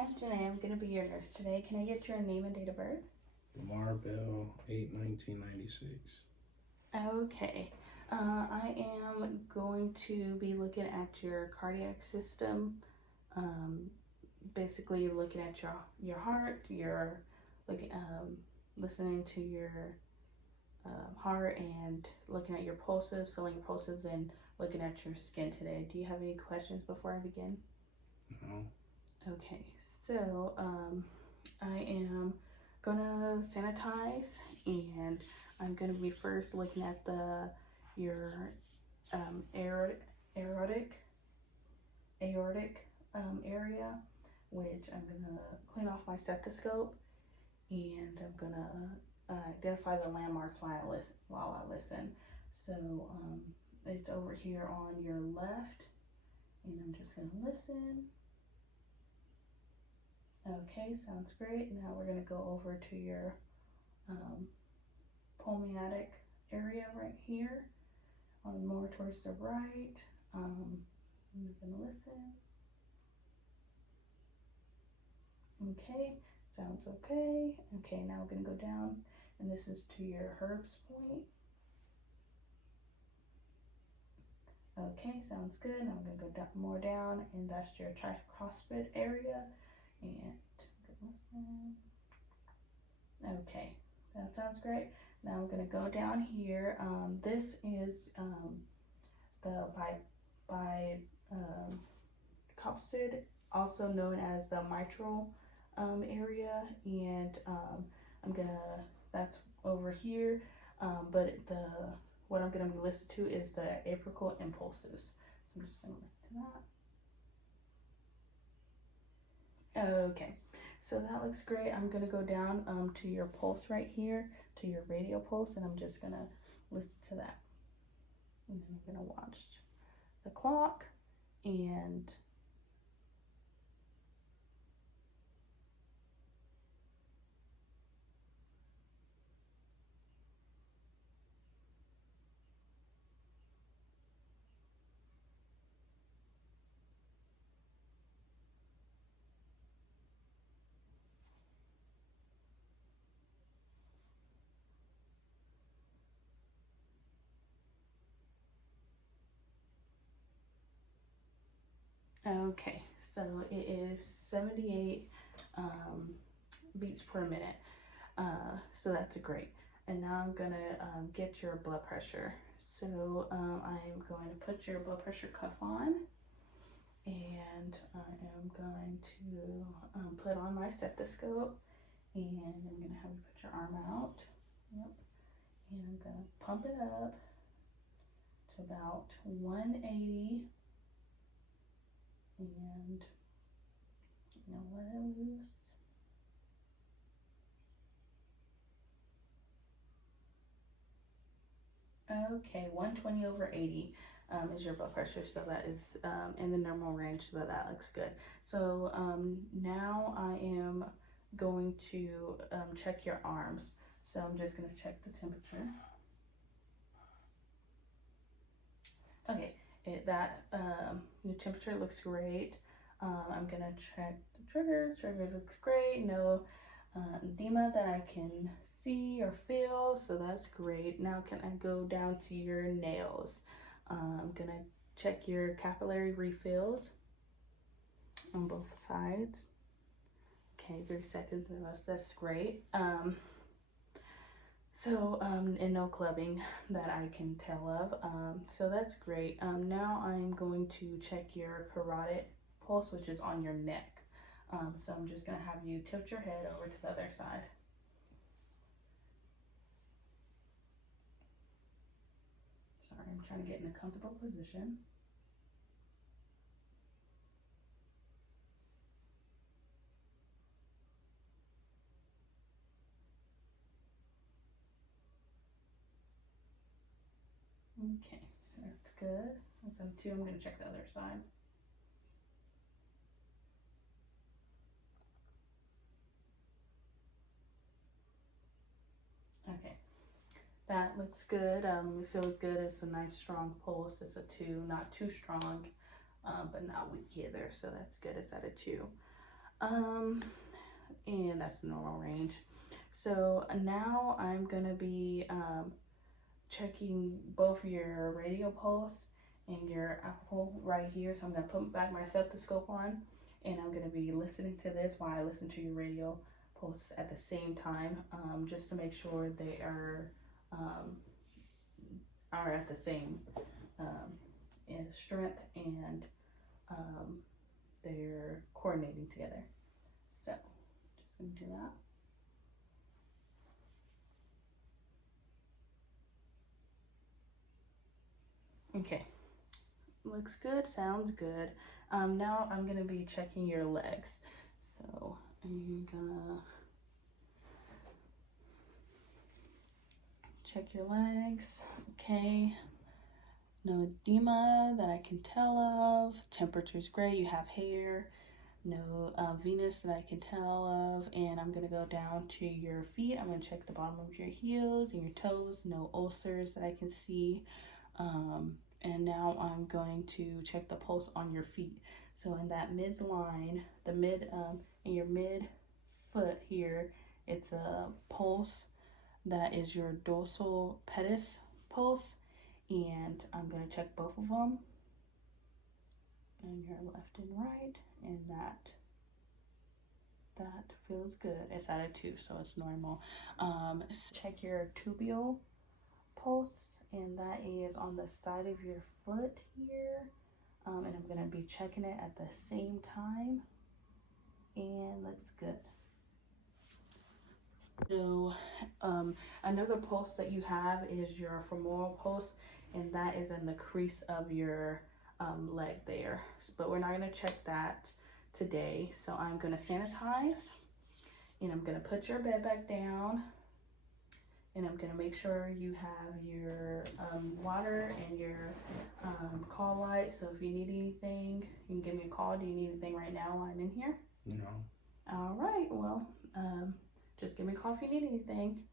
Aunt Janae. I'm going to be your nurse today. Can I get your name and date of birth? Lamar Bell, 8/1996. Okay. I am going to be looking at your cardiac system. Basically looking at your heart, listening to your heart and looking at your pulses, feeling your pulses, and looking at your skin today. Do you have any questions before I begin? No. Okay, so I am gonna sanitize, and I'm gonna be first looking at your aortic area, which I'm gonna clean off my stethoscope, and I'm gonna identify the landmarks while I listen. So it's over here on your left, and I'm just gonna listen. Okay, sounds great. Now we're going to go over to your pulmonic area right here, more towards the right. I'm going to listen. Okay, sounds okay. Okay, now we're going to go down, and this is to your Herb's point. Okay, sounds good. Now I'm going to go more down, and that's your tricuspid area. And listen. Okay, that sounds great. Now I'm going to go down here. This is the bicuspid, also known as the mitral area, and that's over here. But what I'm going to be listening to is the apical impulses. So I'm just going to listen to that. Okay, so that looks great. I'm going to go down to your pulse right here, to your radial pulse, and I'm just going to listen to that. And then I'm going to watch the clock, and okay, so it is 78 beats per minute. So that's great. And now I'm gonna get your blood pressure. So I'm going to put your blood pressure cuff on, and I am going to put on my stethoscope, and I'm gonna have you put your arm out. Yep. And I'm gonna pump it up to about 180, and now let it loose. Okay, 120/80 is your blood pressure, so that is in the normal range, so that looks good. So now I am going to check your arms. So I'm just going to check the temperature. Okay, your temperature looks great. I'm going to check the triggers. Triggers looks great. No edema that I can see or feel, so that's great. Now can I go down to your nails? I'm gonna check your capillary refills on both sides. Okay, 3 seconds, that's great. And no clubbing that I can tell of. So that's great. Now I'm going to check your carotid pulse, which is on your neck. So I'm just gonna have you tilt your head over to the other side. Sorry, I'm trying to get in a comfortable position. Okay, that's good. That's on 2. I'm going to check the other side. Okay, that looks good. It feels good. It's a nice strong pulse. It's a 2, not too strong, but not weak either. So that's good. It's at a 2. And that's the normal range. So now I'm gonna be checking both your radial pulse and your alcohol right here. So I'm gonna put back my stethoscope on, and I'm gonna be listening to this while I listen to your radial pulse at the same time, just to make sure they are at the same in strength, and they're coordinating together. So just gonna do that. Okay, looks good, sounds good. Now I'm gonna be checking your legs. So I'm gonna check your legs. Okay, no edema that I can tell of. Temperature's great, you have hair. No venous that I can tell of. And I'm gonna go down to your feet. I'm gonna check the bottom of your heels and your toes. No ulcers that I can see. And now I'm going to check the pulse on your feet. So in that midline, in your mid foot here, it's a pulse that is your dorsal pedis pulse, and I'm going to check both of them, and your left and right, and that feels good. It's at a 2, so it's normal. Check your tubular pulse, and that is on the side of your foot here, and I'm going to be checking it at the same time, and looks good. So another pulse that you have is your femoral pulse, and that is in the crease of your leg there. But we're not going to check that today. So I'm going to sanitize, and I'm going to put your bed back down, and I'm going to make sure you have your water and your call light. So if you need anything, you can give me a call. Do you need anything right now while I'm in here? No. All right, well, just give me a call if you need anything.